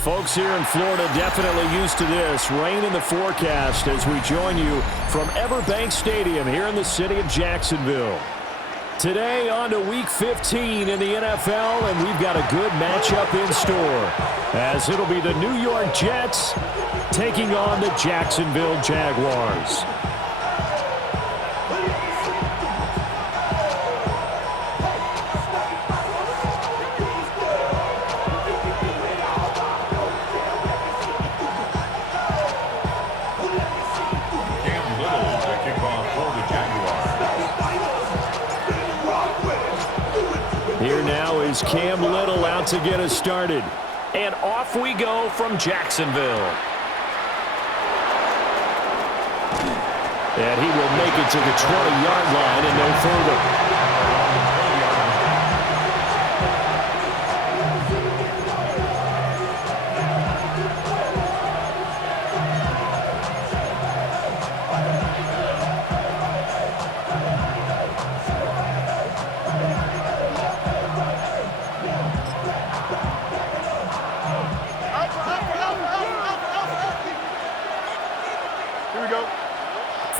folks here in Florida definitely used to this. Rain in the forecast as we join you from Everbank Stadium here in the city of Jacksonville. Today on to Week 15 in the NFL, and we've got a good matchup in store as it'll be the New York Jets taking on the Jacksonville Jaguars. Here now is Cam Little out to get us started. And off we go from Jacksonville. And he will make it to the 20-yard line and no further.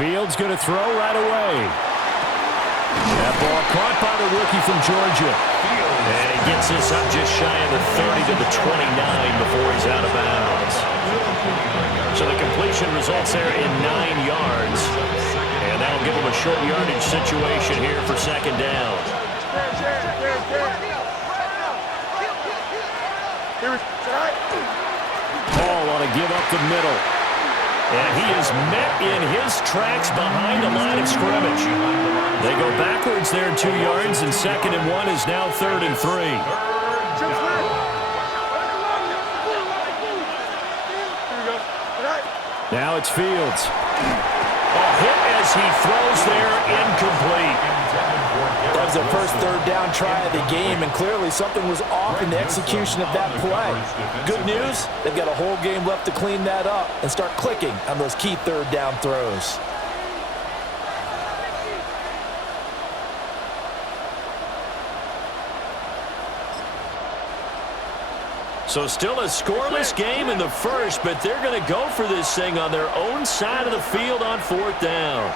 Fields going to throw right away. That ball caught by the rookie from Georgia. And he gets this up just shy of the 30 to the 29 before he's out of bounds. So the completion results there in 9 yards. And that'll give him a short yardage situation here for second down. Paul on to give up the middle. And he is met in his tracks behind the line of scrimmage. They go backwards there 2 yards, and 2nd and 1 is now 3rd and 3. Now it's Fields. A hit as he throws there, incomplete. That was the first third down try of the game, and clearly something was off in the execution of that play. Good news, they've got a whole game left to clean that up and start clicking on those key third down throws. So still a scoreless game in the first, but they're going to go for this thing on their own side of the field on 4th down.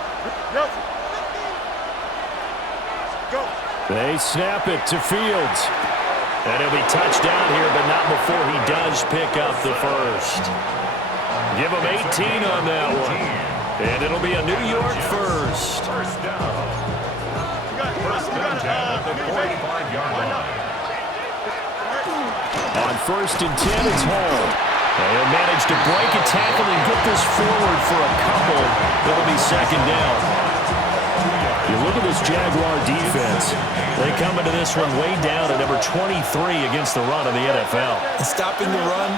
They snap it to Fields. And he'll be touched down here, but not before he does pick up the first. Give him 18 on that one. And it'll be a New York first. First down. First down at the 45-yard line. On 1st and 10, it's Hall. He'll manage to break a tackle and get this forward for a couple. It'll be second down. You look at this Jaguar defense. They come into this one way down at number 23 against the run of the NFL. And stopping the run,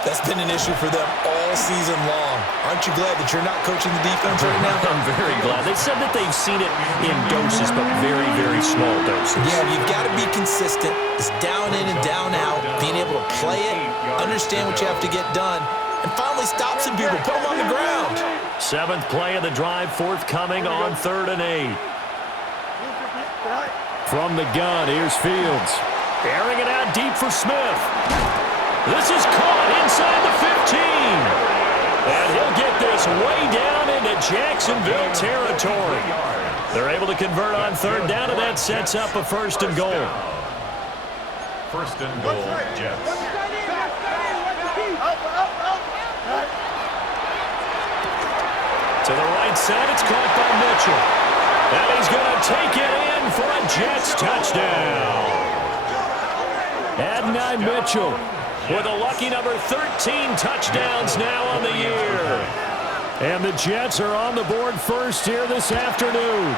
that's been an issue for them all season long. Aren't you glad that you're not coaching the defense right now? I'm very glad. They said that they've seen it in doses, but very, very small doses. Yeah, you've got to be consistent. It's down in and down out. Being able to play it, understand what you have to get done, and finally stop some people, put them on the ground. 7th play of the drive forthcoming on 3rd and 8. From the gun, here's Fields. Airing it out deep for Smith. This is caught inside the 15. And he'll get this way down into Jacksonville territory. They're able to convert on 3rd down, and that sets up a 1st and goal. 1st and goal, Jets. To the right side, it's caught by Mitchell. And he's going to take it in for a Jets touchdown. Adonai Mitchell with a lucky number 13 touchdowns now on the year. And the Jets are on the board first here this afternoon.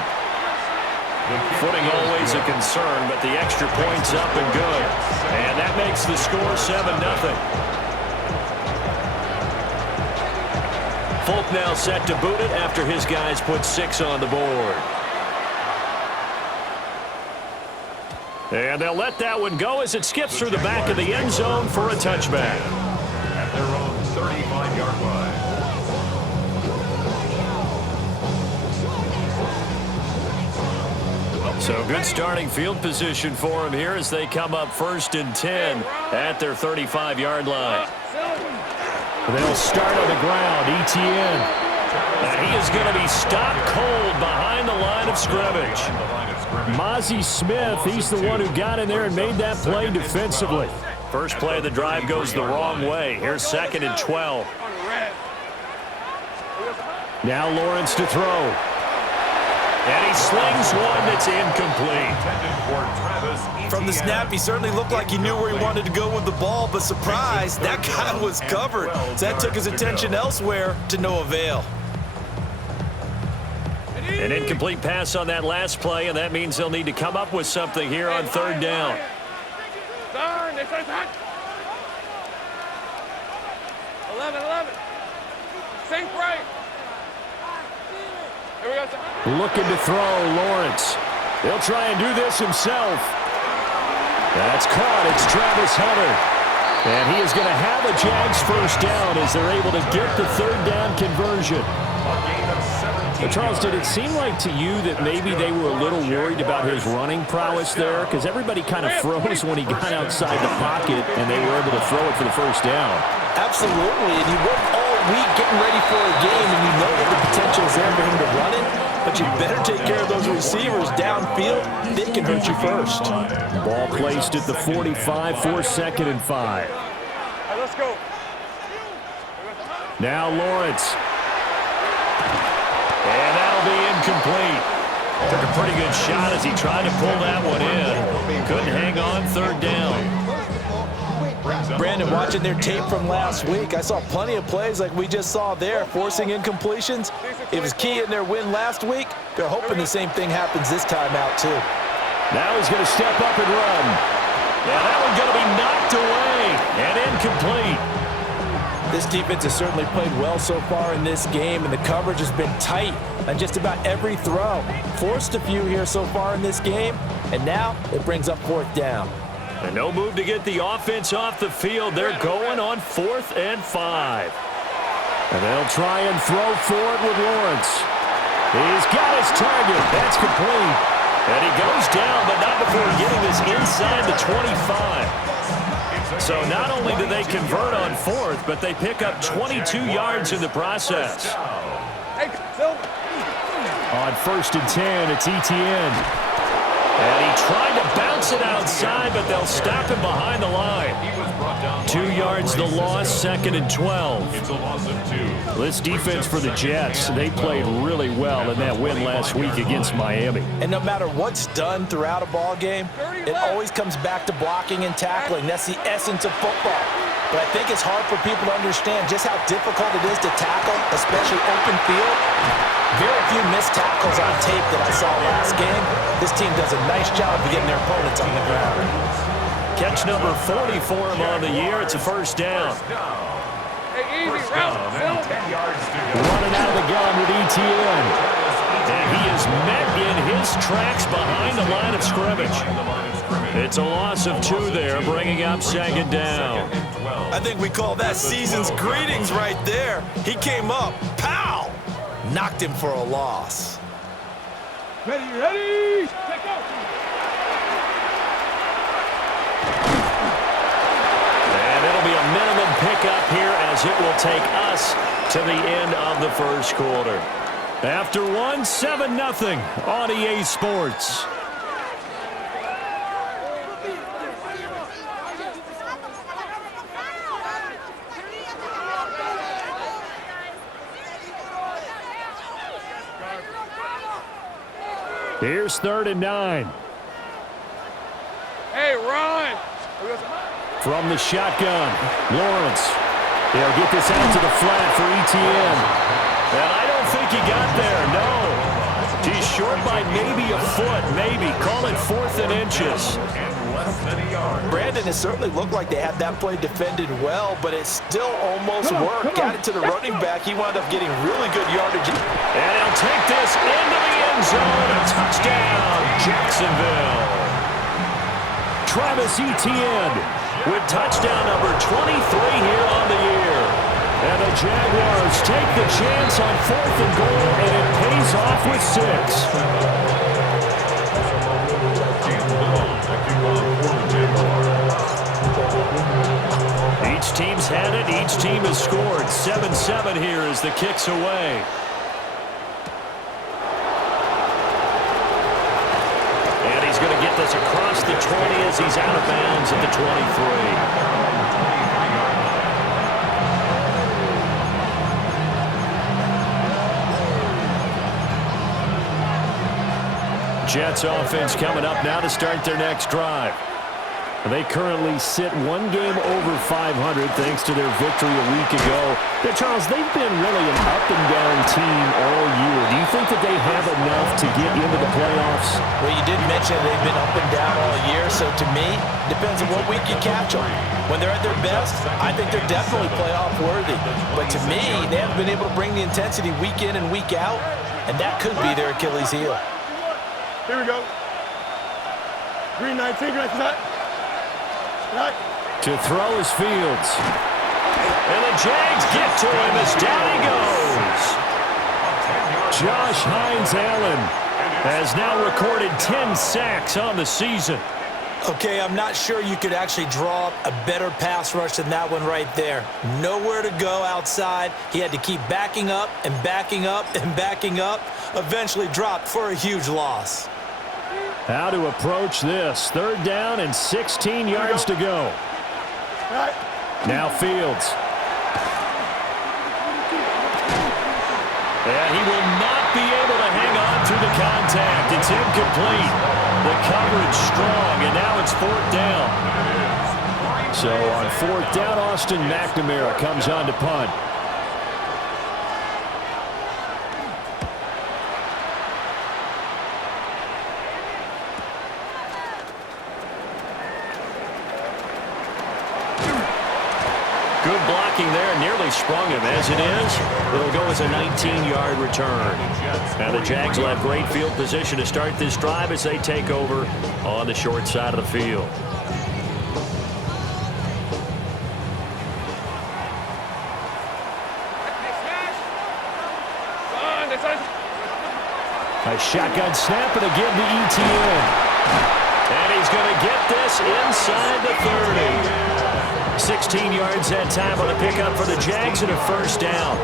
Footing always a concern, but the extra point's up and good. And that makes the score 7-0. Folk now set to boot it after his guys put 6 on the board. And they'll let that one go as it skips through the back of the end zone for a touchback. At their own 35-yard line. So good starting field position for him here as they come up 1st and 10 at their 35-yard line. They'll start on the ground. ETN. And he is going to be stopped cold behind the line of scrimmage. Mozzie Smith, he's the one who got in there and made that play defensively. First play of the drive goes the wrong way. Here's 2nd and 12. Now Lawrence to throw. And he slings one that's incomplete. From the snap, he certainly looked like he knew where he wanted to go with the ball, but surprise, that guy was covered. So that took his attention elsewhere to no avail. An incomplete pass on that last play, and that means they'll need to come up with something here on 3rd down. Looking to throw, Lawrence. He'll try and do this himself. That's caught. It's Travis Hunter. And he is going to have a Jags first down as they're able to get the 3rd down conversion. But Charles, did it seem like to you that maybe they were a little worried about his running prowess there? Because everybody kind of froze when he got outside the pocket and they were able to throw it for the first down. Absolutely, and you work all week getting ready for a game, and you know that the potential is there for him to run it, but you better take care of those receivers downfield. They can hurt you first. Ball placed at the 45 for 2nd and 5. Let's go. Now Lawrence. And that'll be incomplete. Took a pretty good shot as he tried to pull that one in. Couldn't hang on 3rd down. Brandon, watching their tape from last week, I saw plenty of plays like we just saw there, forcing incompletions. It was key in their win last week. They're hoping the same thing happens this time out, too. Now he's going to step up and run. Yeah, that one's going to be knocked away and incomplete. This defense has certainly played well so far in this game, and the coverage has been tight on just about every throw. Forced a few here so far in this game, and now it brings up 4th down. And no move to get the offense off the field. They're going on 4th and 5. And they'll try and throw for it with Lawrence. He's got his target. That's complete. And he goes down, but not before getting this inside the 25. So not only do they convert on 4th, but they pick up 22 yards in the process. On 1st and 10, it's ETN. And he tried to bounce it outside, but they'll stop him behind the line. 2 yards the loss, 2nd and 12. It's a loss of 2. This defense for the Jets, they played really well in that win last week against Miami. And no matter what's done throughout a ball game, it always comes back to blocking and tackling. That's the essence of football. But I think it's hard for people to understand just how difficult it is to tackle, especially open field. Very few missed tackles on tape that I saw last game. This team does a nice job of getting their opponents on the ground. Catch number 40 for him on the year. It's a first down. Running out of the gun with ETN. And he is met in his tracks behind the line of scrimmage. It's a loss of 2 there, bringing up 2nd down. I think we call that season's greetings right there. He came up, pow! Knocked him for a loss. Ready? Take off. And it'll be a minimum pickup here as it will take us to the end of the first quarter. After 1, 7-0 on EA Sports. Here's 3rd and 9. Hey, run! From the shotgun, Lawrence. They'll get this out to the flat for ETN. And I don't think he got there, no. He's short by maybe a foot, maybe. Call it 4th and inches. Brandon, it certainly looked like they had that play defended well, but it still almost worked. Got it to the running back. He wound up getting really good yardage. And he'll take this into the end zone. A touchdown, Jacksonville. Travis Etienne with touchdown number 23 here on the year. And the Jaguars take the chance on 4th and goal, and it pays off with 6. Each team's had it. Each team has scored. 7-7 here as the kick's away. And he's going to get this across the 20 as he's out of bounds at the 23. Jets offense coming up now to start their next drive. They currently sit one game over 500 thanks to their victory a week ago. But Charles, they've been really an up-and-down team all year. Do you think that they have enough to get into the playoffs? Well, you did mention they've been up and down all year, so to me, depends on what week you catch them. When they're at their best, I think they're definitely playoff worthy. But to me, they haven't been able to bring the intensity week in and week out, and that could be their Achilles heel. Here we go. Green 19, green 19. To throw is Fields. And the Jags get to him as down he goes. Josh Hines-Allen has now recorded 10 sacks on the season. Okay, I'm not sure you could actually draw up a better pass rush than that one right there. Nowhere to go outside. He had to keep backing up and backing up and backing up. Eventually dropped for a huge loss. How to approach this. 3rd down and 16 yards to go. Now Fields. And he will not be able to hang on through the contact. It's incomplete. The coverage strong, and now it's 4th down. So on 4th down, Austin McNamara comes on to punt. Good blocking there, nearly sprung him. As it is, it'll go as a 19-yard return. Now the Jags will have great field position to start this drive as they take over on the short side of the field. A shotgun snap and again to ETN. And he's going to get this inside the 30. 16 yards that time on a pickup for the Jags and a 1st down.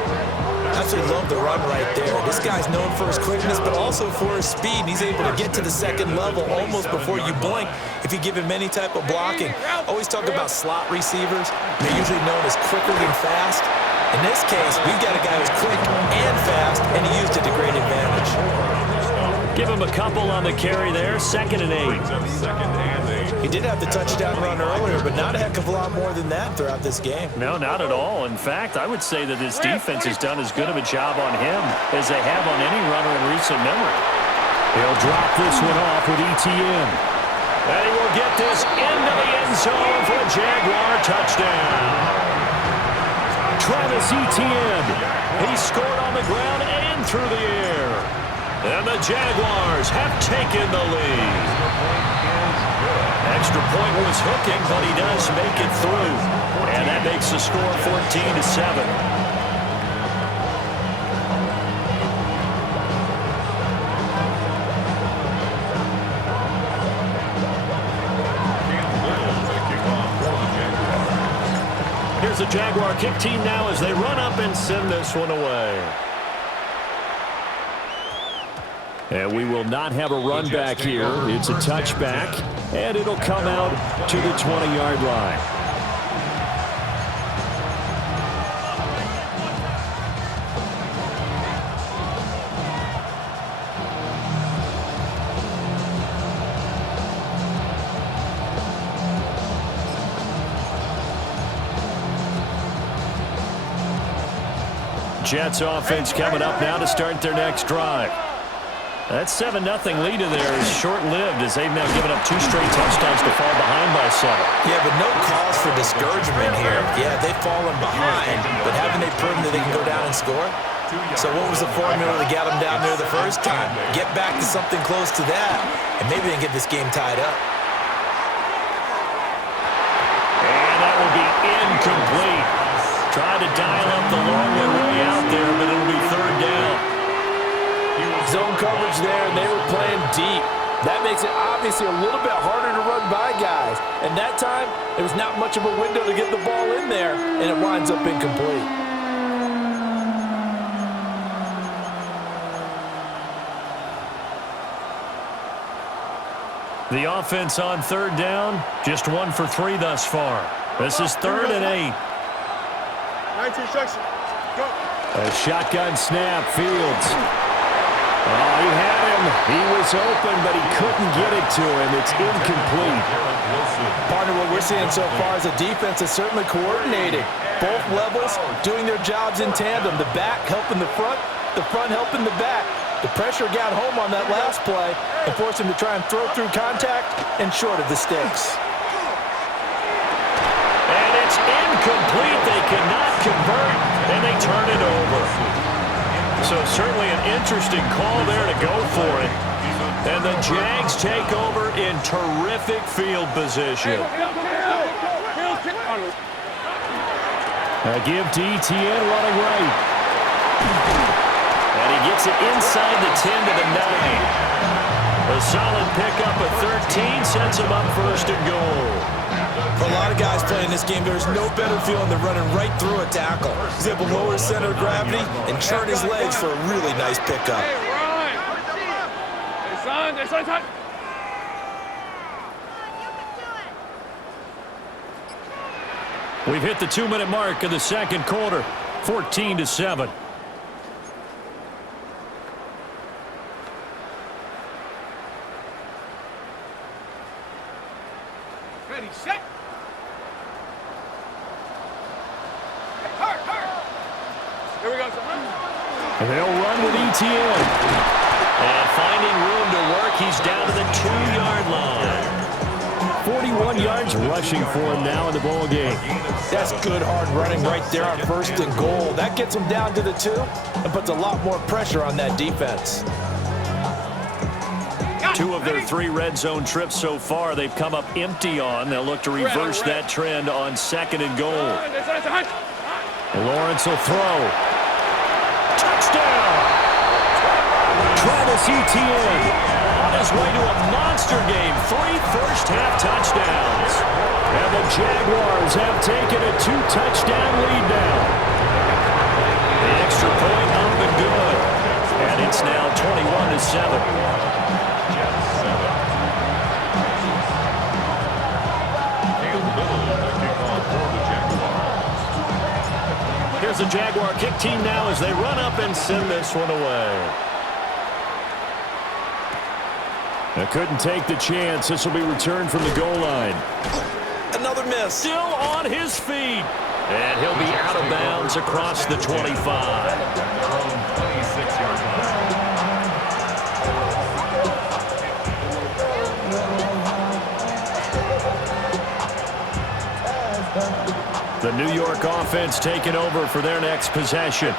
Absolutely love the run right there. This guy's known for his quickness, but also for his speed. He's able to get to the 2nd level almost before you blink if you give him any type of blocking. Always talk about slot receivers. They're usually known as quicker than fast. In this case, we've got a guy who's quick and fast, and he used it to great advantage. Give him a couple on the carry there. 2nd and 8. He did have the touchdown run earlier, but not a heck of a lot more than that throughout this game. No, not at all. In fact, I would say that his defense has done as good of a job on him as they have on any runner in recent memory. He'll drop this one off with ETN. And he will get this into the end zone for a Jaguar touchdown. Travis Etienne. He scored on the ground and through the air. And the Jaguars have taken the lead. Extra point was hooking, but he does make it through. And that makes the score 14-7. Here's the Jaguar kick team now as they run up and send this one away. And we will not have a run back here. It's a touchback, and it'll come out to the 20-yard line. Jets offense coming up now to start their next drive. That 7-0 lead in there is short-lived as they've now given up 2 straight touchdowns to fall behind by 7. Yeah, but no cause for discouragement here. Yeah, they've fallen behind, but haven't they proven that they can go down and score? So what was the formula that got them down there the first time? Get back to something close to that, and maybe they can get this game tied up. And that will be incomplete. Trying to dial up the long way out there, but it'll be 3rd down. Zone coverage there, and they were playing deep. That makes it obviously a little bit harder to run by guys. And that time, there was not much of a window to get the ball in there, and it winds up incomplete. The offense on third down, just 1 for 3 thus far. This is 3rd and 8. 19 instruction. Go. A shotgun snap, Fields. Oh, he had him. He was open, but he couldn't get it to him. It's incomplete. Partner, what we're seeing so far is a defense that's certainly coordinated. Both levels doing their jobs in tandem. The back helping the front helping the back. The pressure got home on that last play and forced him to try and throw through contact and short of the sticks. And it's incomplete. They cannot convert, and they turn it over. So certainly an interesting call there to go for it. And the Jags take over in terrific field position. A give to ETN running right. And he gets it inside the 10 to the 9. A solid pickup of 13 sets him up 1st and goal. For a lot of guys playing this game, there's no better feeling than running right through a tackle. He's able to lower his center of gravity and churn his legs for a really nice pickup. We've hit the 2-minute mark of the second quarter, 14-7. Ready, set. Here we go. They'll run with ETN. And finding room to work, he's down to the 2-yard line. 41 yards rushing for him now in the ball game. That's good hard running right there on 1st and goal. That gets him down to the 2 and puts a lot more pressure on that defense. 2 of their 3 red zone trips so far they've come up empty on. They'll look to reverse that trend on 2nd and goal. Lawrence will throw. Touchdown! Travis Etienne on his way to a monster game. 3 first-half touchdowns. And the Jaguars have taken a 2-touchdown lead now. The extra point up and good. And it's now 21-7. Here's the Jaguar kick team now as they run up and send this one away. They couldn't take the chance. This will be returned from the goal line. Another miss. Still on his feet. And he'll be out of bounds across the 25. 26-yard line. The New York offense taking over for their next possession.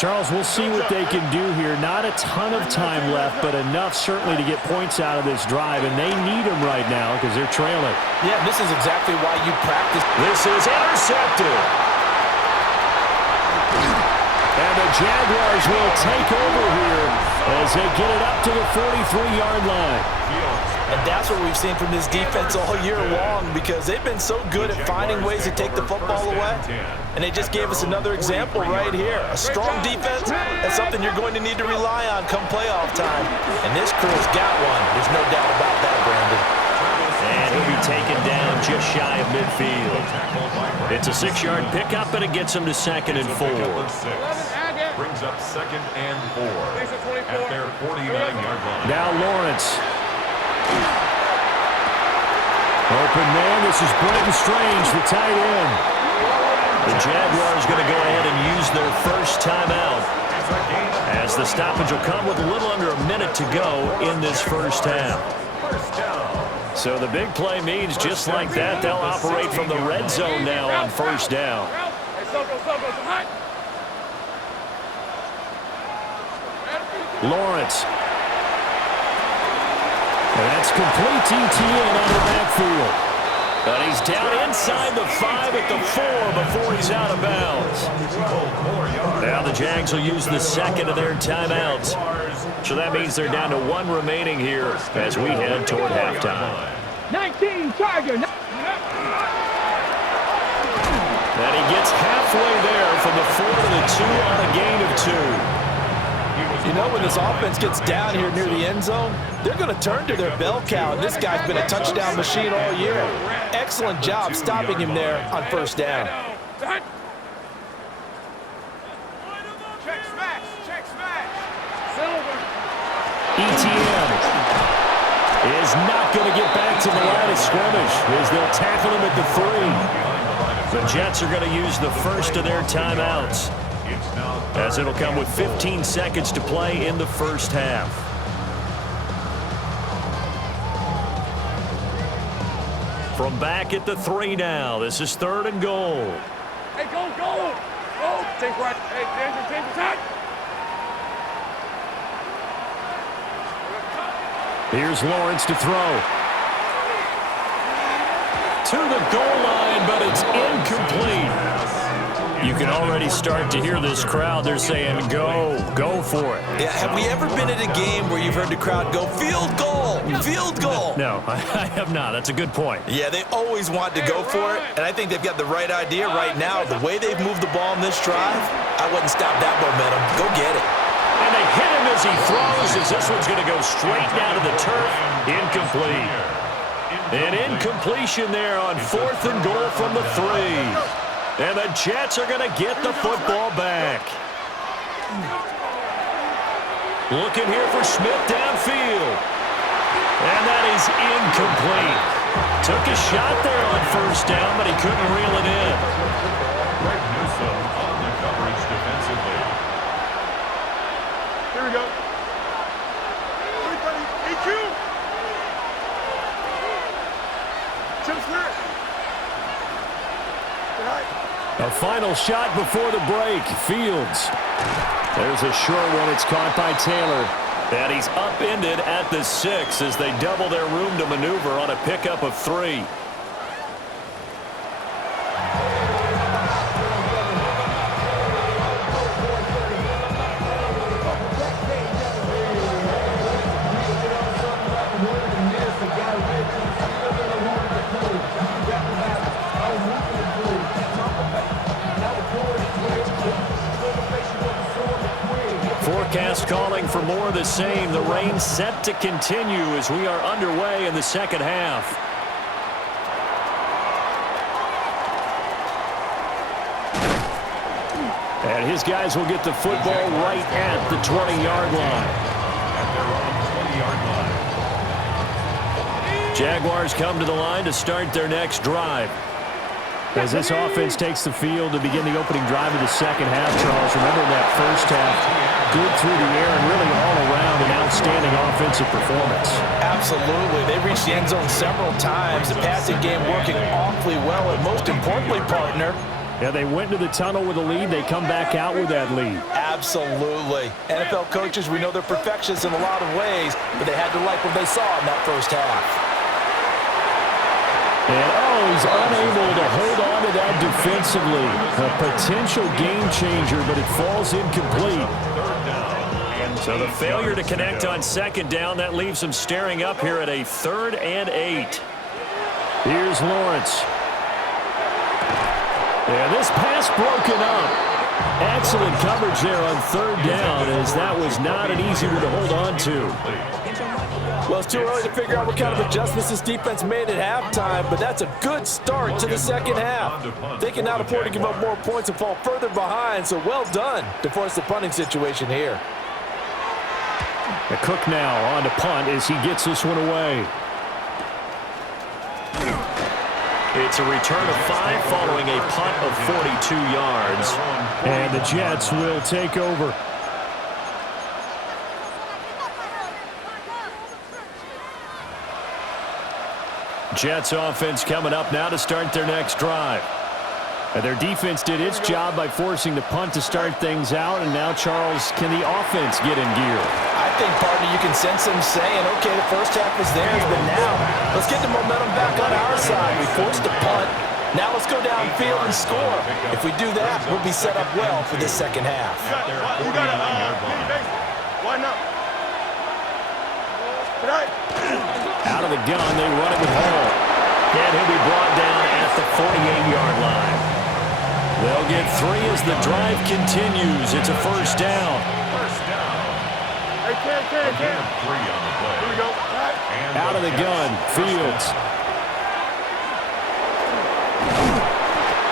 Charles, we'll see what they can do here. Not a ton of time left, but enough certainly to get points out of this drive, and they need them right now because they're trailing. Yeah, this is exactly why you practice. This is intercepted. And the Jaguars will take over here as they get it up to the 43-yard line. And that's what we've seen from this defense all year long because they've been so good at finding ways to take the football away. And they just gave us another example right here. A strong defense, that's something you're going to need to rely on come playoff time. And this crew's got one. There's no doubt about that, Brandon. And he'll be taken down just shy of midfield. It's a 6-yard pickup, and it gets him to 2nd and 4. Brings up 2nd and 4 at their 49-yard line. Now Lawrence. Open man, this is Brenton Strange, the tight end. The Jaguars going to go ahead and use their first timeout as the stoppage will come with a little under a minute to go in this first half. So the big play means just like that, they'll operate from the red zone now on 1st down. Lawrence. And that's complete ETN on the backfield. But he's down inside the 5 at the 4 before he's out of bounds. Now the Jags will use the 2nd of their timeouts. So that means they're down to 1 remaining here as we head toward halftime. 19 Tiger. And he gets halfway there from the 4 to the 2 on a gain of 2. You know, when this offense gets down here near the end zone, they're going to turn to their bell cow. And this guy's been a touchdown machine all year. Excellent job stopping him there on first down. ETN is not going to get back to the line of scrimmage as they'll tackle him at the 3. The Jets are going to use the first of their timeouts, as it'll come with 15 seconds to play in the first half. From back at the 3 now, this is 3rd and goal. Hey, go. Go. Take right. Hey, change attack. Here's Lawrence to throw. To the goal line, but it's incomplete. You can already start to hear this crowd. They're saying, go for it. Yeah, have we ever been at a game where you've heard the crowd go, field goal, field goal? No, I have not. That's a good point. Yeah, they always want to go for it, and I think they've got the right idea right now. The way they've moved the ball in this drive, I wouldn't stop that momentum. Go get it. And they hit him as he throws, as this one's going to go straight down to the turf. Incomplete. An incompletion there on 4th and goal from the 3. And the Jets are going to get the football back. Looking here for Smith downfield. And that is incomplete. Took a shot there on first down, but he couldn't reel it in. Greg Newsome on the coverage defensively. Here we go. Everybody, AQ. Tim Smith. A final shot before the break. Fields. There's a short one. It's caught by Taylor. And he's upended at the 6 as they double their room to maneuver on a pickup of 3. Forecast calling for more of the same. The rain set to continue as we are underway in the second half. And his guys will get the football right at the 20-yard line. Jaguars come to the line to start their next drive. As this offense takes the field to begin the opening drive of the second half, Charles, remember that first half, good through the air and really all around an outstanding offensive performance. Absolutely. They reached the end zone several times. The passing game working awfully well, and most importantly, partner, yeah, they went to the tunnel with a lead. They come back out with that lead. Absolutely. NFL coaches, we know they're perfectionists in a lot of ways, but they had to like what they saw in that first half. And, he's unable to hold on to that defensively. A potential game changer, but it falls incomplete. So the failure to connect on second down, that leaves them staring up here at a 3rd and 8. Here's Lawrence. And this pass broken up. Excellent coverage there on 3rd down, as that was not an easy one to hold on to. Well, it's too early to figure out what kind of adjustments this defense made at halftime, but that's a good start to the second half. They cannot afford to give up more points and fall further behind, so well done to force the punting situation here. The Cook now on to punt as he gets this one away. It's a return of 5 following a punt of 42 yards. And the Jets will take over. Jets offense coming up now to start their next drive. And their defense did its job by forcing the punt to start things out. And now, Charles, can the offense get in gear? I think, partner, you can sense them saying, okay, the first half was theirs, but now let's get the momentum back on our side. We forced the punt. Now let's go downfield and score. If we do that, we'll be set up well for this second half. You got to line up. Out of the gun, they run it with Hall. And he'll be brought down at the 48-yard line. They'll get 3 as the drive continues. It's a first down. First down. Again, 3 on the play. Here we go. And out of the gun, Fields.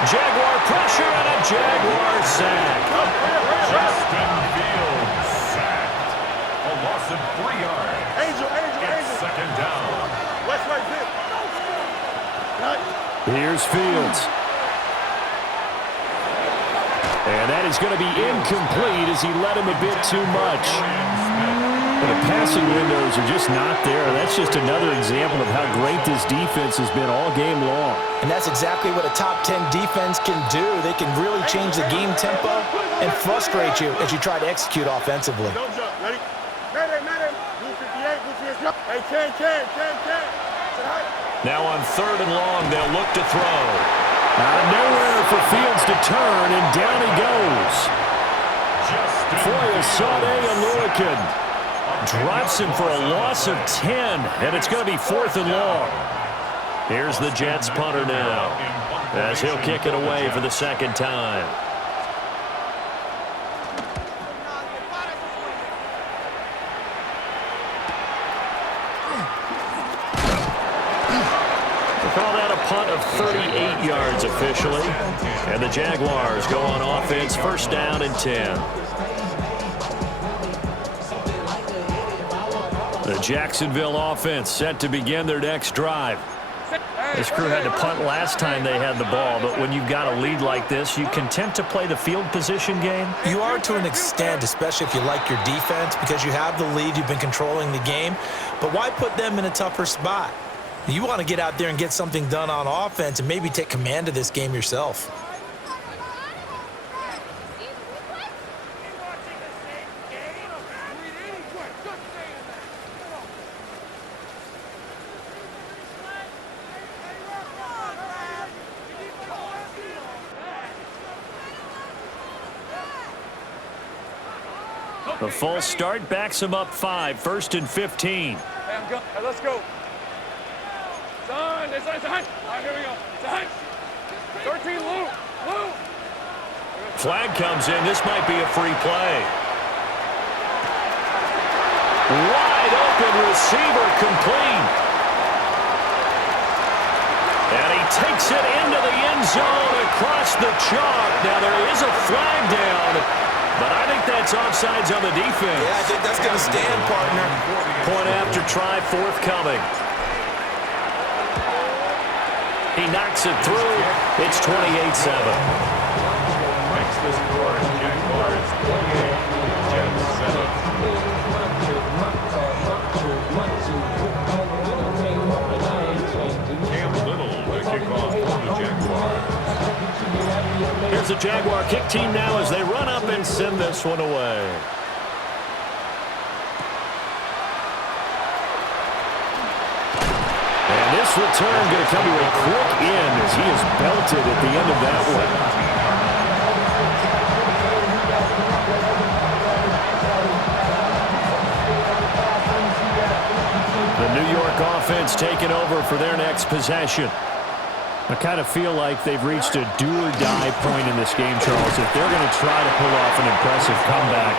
Jaguar pressure and a Jaguar sack. Justin Fields sacked. A loss of 3 yards. It's second down. Here's Fields. And that is going to be incomplete as he led him a bit too much. And the passing windows are just not there. That's just another example of how great this defense has been all game long. And that's exactly what a top 10 defense can do. They can really change the game tempo and frustrate you as you try to execute offensively. Now on 3rd and long, they'll look to throw. Nowhere for Fields to turn, and down he goes. Foyle Sade Alurican drops him for a loss of 10, and it's going to be 4th and long. Here's the Jets punter now, as he'll kick it away for the second time. Call that a punt of 38 yards officially. And the Jaguars go on offense, first down and 10. The Jacksonville offense set to begin their next drive. This crew had to punt last time they had the ball, but when you've got a lead like this, you content to play the field position game? You are to an extent, especially if you like your defense, because you have the lead, you've been controlling the game. But why put them in a tougher spot? You want to get out there and get something done on offense and maybe take command of this game yourself. The false start backs him up 5, 1st and 15. Hey, let's go. Son, it's a hunt. All right, here we go. It's a hunt. 13, Lou. Flag comes in. This might be a free play. Wide open receiver complete. And he takes it into the end zone across the chalk. Now there is a flag down, but I think that's offsides on the defense. Yeah, I think that's going to stand, partner. Point after try forthcoming. He knocks it through. It's 28-7. Makes the score Jaguars 28, Jets 7. Cam Little, the kickoff for the Jaguars. Here's the Jaguar kick team now as they run up and send this one away. This return going to come to a quick end as he is belted at the end of that one. The New York offense taking over for their next possession. I kind of feel like they've reached a do-or-die point in this game, Charles. If they're going to try to pull off an impressive comeback,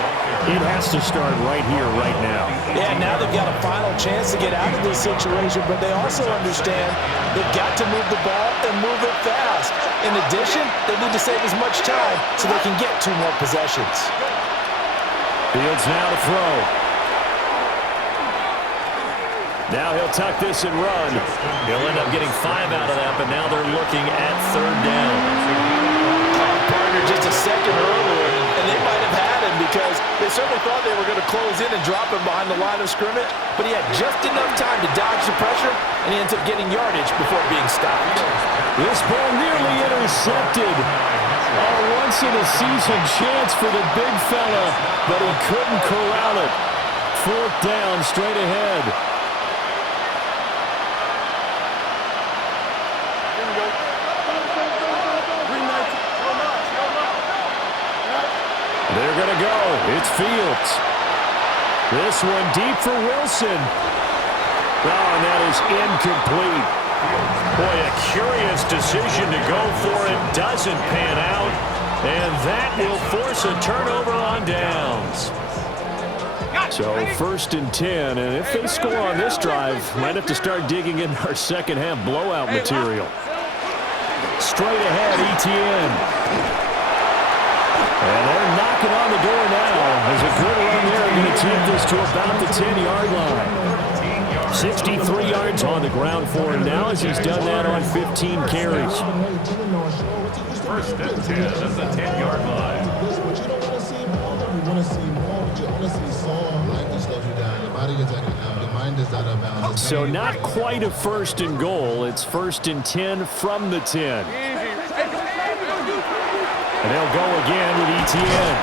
it has to start right here, right now. Yeah, now they've got a final chance to get out of this situation, but they also understand they've got to move the ball and move it fast. In addition, they need to save as much time so they can get 2 more possessions. Fields now to throw. Now he'll tuck this and run. He'll end up getting 5 out of that, but now they're looking at 3rd down. Partner just a second earlier, and they might have had him because they certainly thought they were going to close in and drop him behind the line of scrimmage, but he had just enough time to dodge the pressure, and he ends up getting yardage before being stopped. This ball nearly intercepted. A once-in-a-season chance for the big fella, but he couldn't corral it. 4th down, straight ahead. They're going to go. It's Fields. This one deep for Wilson. Oh, and that is incomplete. Boy, a curious decision to go for it. Doesn't pan out. And that will force a turnover on downs. So 1st and 10, and if they score on this drive, might have to start digging in our second half blowout material. Straight ahead, ETN. And they're knocking on the door now. There's a good run there. Going to take this to about the 10-yard line. 63 yards on the ground for him now as he's done that on 15 carries. 1st and 10 at the 10-yard line. So not quite a 1st and goal. It's 1st and 10 from the 10. And they'll go again with ETN.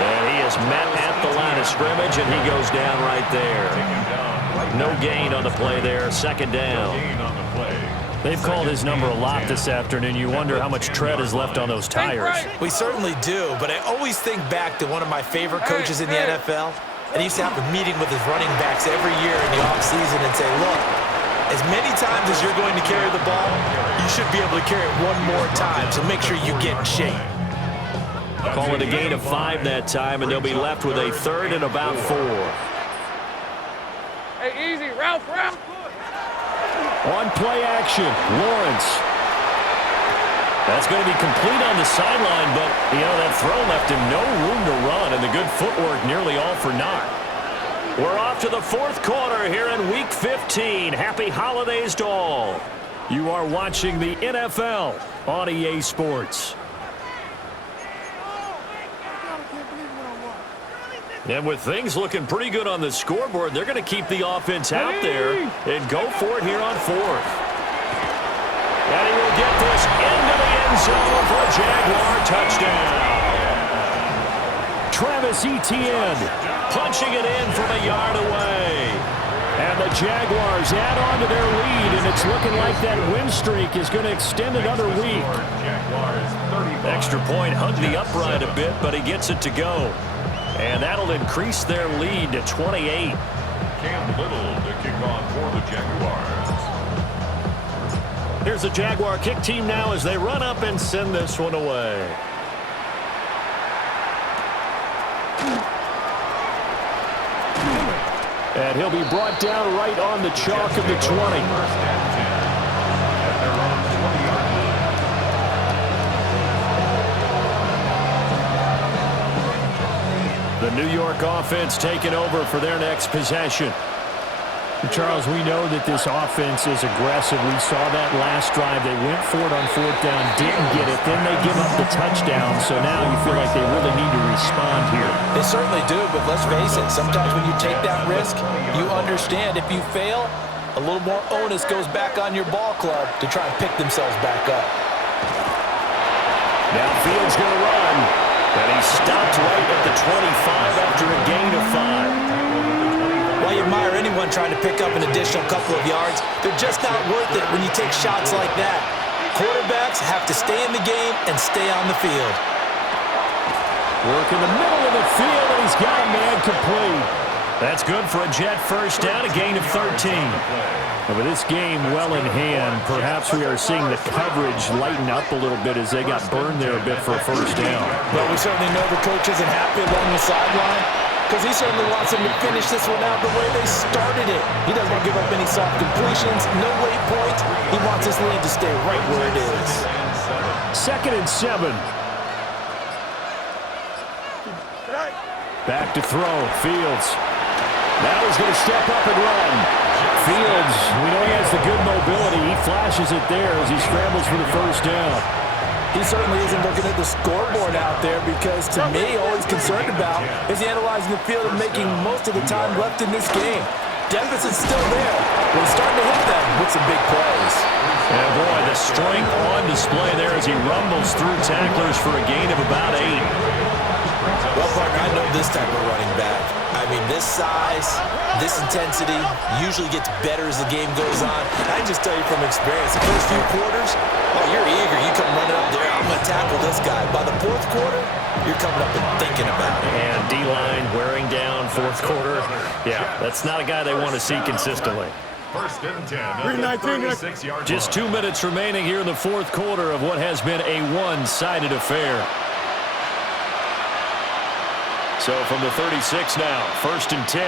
And he is met at the line of scrimmage, and he goes down right there. No gain on the play there. 2nd down. They've called his number a lot this afternoon. You wonder how much tread is left on those tires. We certainly do, but I always think back to one of my favorite coaches in the NFL. And he used to have a meeting with his running backs every year in the offseason and say, look, as many times as you're going to carry the ball, you should be able to carry it one more time, so make sure you get in shape. Call it a gain of 5 that time, and they'll be left with a 3rd and about 4. Hey, easy, Ralph. On play action, Lawrence. That's going to be complete on the sideline, but, that throw left him no room to run, and the good footwork nearly all for naught. We're off to the 4th quarter here in Week 15. Happy holidays to all. You are watching the NFL on EA Sports. And with things looking pretty good on the scoreboard, they're going to keep the offense out there and go for it here on 4th. And he will get this into the end zone for a Jaguar touchdown. Travis Etienne punching it in from a yard away. And the Jaguars add on to their lead, and it's looking like that win streak is going to extend another week. Extra point hugged the upright a bit, but he gets it to go. And that'll increase their lead to 28. Cam Little to kick off for the Jaguars. Here's the Jaguar kick team now as they run up and send this one away. And he'll be brought down right on the chalk of the 20. The New York offense taking over for their next possession. Charles, we know that this offense is aggressive. We saw that last drive. They went for it on 4th down, didn't get it. Then they give up the touchdown. So now you feel like they really need to respond here. They certainly do, but let's face it. Sometimes when you take that risk, you understand if you fail, a little more onus goes back on your ball club to try and pick themselves back up. Now Fields going to run. And he stopped right at the 25 after a gain of 5. While you admire anyone trying to pick up an additional couple of yards, they're just not worth it when you take shots like that. Quarterbacks have to stay in the game and stay on the field. Work in the middle of the field, and he's got a man complete. That's good for a Jet 1st down, a gain of 13. And with this game well in hand, perhaps we are seeing the coverage lighten up a little bit as they got burned there a bit for a 1st down. Well, we certainly know the coach isn't happy along the sideline because he certainly wants them to finish this one out the way they started it. He doesn't want to give up any soft completions, no late points. He wants his lead to stay right where it is. 2nd and 7. Back to throw, Fields. Now he's going to step up and run. Fields, we know he has the good mobility. He flashes it there as he scrambles for the 1st down. He certainly isn't looking at the scoreboard out there because, to me, all he's concerned about is analyzing the field and making most of the time left in this game. Deficit's still there, but he's starting to hit them with some big plays. And, boy, the strength on display there as he rumbles through tacklers for a gain of about 8. Well, partner, I know this type of running back. I've I mean, this size, this intensity usually gets better as the game goes on. I can just tell you from experience, the first few quarters, oh, you're eager. You come running up there, I'm going to tackle this guy. By the fourth quarter, you're coming up and thinking about it. And D-line wearing down fourth quarter. Yeah, that's not a guy they want to see consistently. First and 10 at the 36-yard line. Just 2 minutes remaining here in the fourth quarter of what has been a one-sided affair. So from the 36 now, first and 10.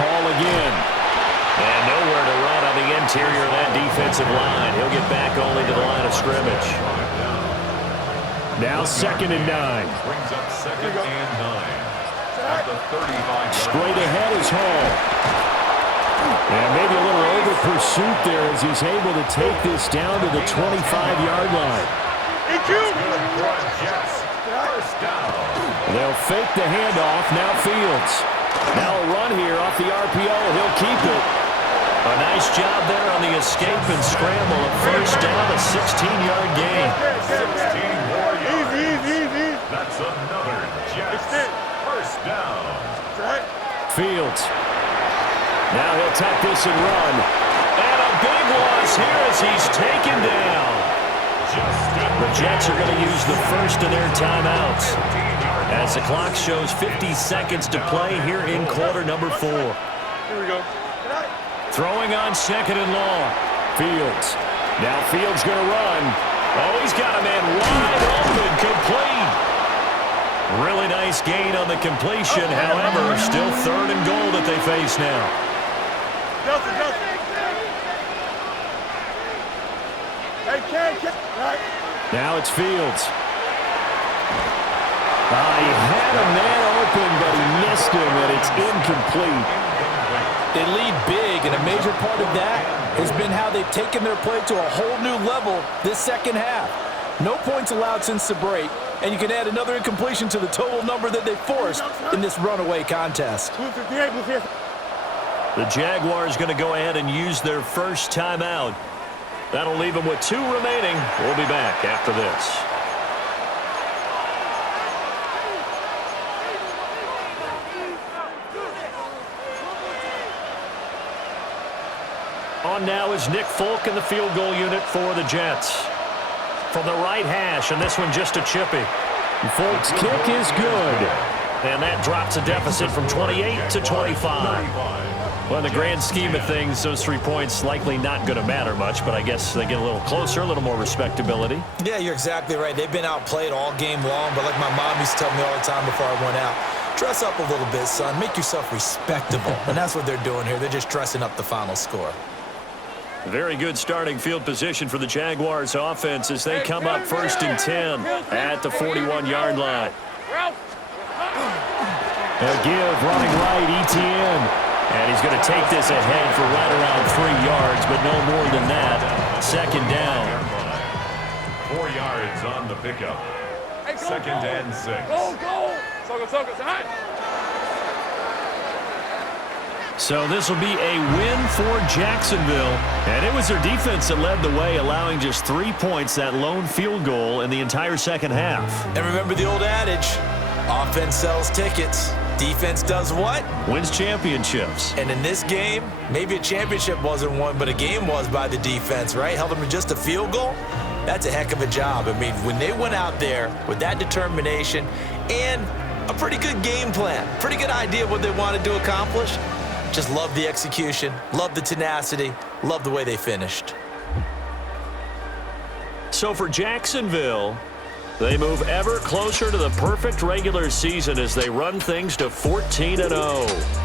Hall again. And nowhere to run on the interior of that defensive line. He'll get back only to the line of scrimmage. Now second and 9. Brings up second and 9. At the 35-yard Straight ahead is Hall. And maybe a little over pursuit there as he's able to take this down to the 25-yard line. They'll fake the handoff. Now Fields. Now a run here off the RPO. He'll keep it. A nice job there on the escape and scramble. A first down, a 16-yard gain. 16 more yards. Easy. That's another Jets. First down. Fields. Now he'll tuck this and run. And a big loss here as he's taken down. The Jets are going to use the first of their timeouts as the clock shows 50 seconds to play here in quarter number 4. Here we go. Throwing on second and long. Fields. Now Fields going to run. Oh, he's got a man wide open, complete. Really nice gain on the completion. However, still third and goal that they face now. Now it's Fields. He had a man open, but he missed him, and it's incomplete. They lead big, and a major part of that has been how they've taken their play to a whole new level this second half. No points allowed since the break, and you can add another incompletion to the total number that they forced in this runaway contest. The Jaguars going to go ahead and use their first timeout. That'll leave them with 2 remaining. We'll be back after this. On now is Nick Folk in the field goal unit for the Jets. From the right hash, and this one just a chippy. Folk's kick is good. And that drops a deficit from 28 to 25. Well, in the grand scheme of things, those 3 points likely not going to matter much, but I guess they get a little closer, a little more respectability. Yeah, you're exactly right. They've been outplayed all game long, but like my mom used to tell me all the time before I went out, dress up a little bit, son. Make yourself respectable. And that's what they're doing here. They're just dressing up the final score. Very good starting field position for the Jaguars offense as they come up first and 10 at the 41-yard line. They'll give running right, Etienne. And he's going to take this ahead for right around 3 yards, but no more than that. Second down. 4 yards on the pickup. Second and 6. So this will be a win for Jacksonville. And it was their defense that led the way, allowing just 3 points, that lone field goal in the entire second half. And remember the old adage, offense sells tickets. Defense does what? Wins championships. And in this game, maybe a championship wasn't won, but a game was by the defense, right? Held them to just a field goal. That's a heck of a job. I mean, when they went out there with that determination and a pretty good game plan, pretty good idea of what they wanted to accomplish, just love the execution, love the tenacity, love the way they finished. So for Jacksonville, they move ever closer to the perfect regular season as they run things to 14-0.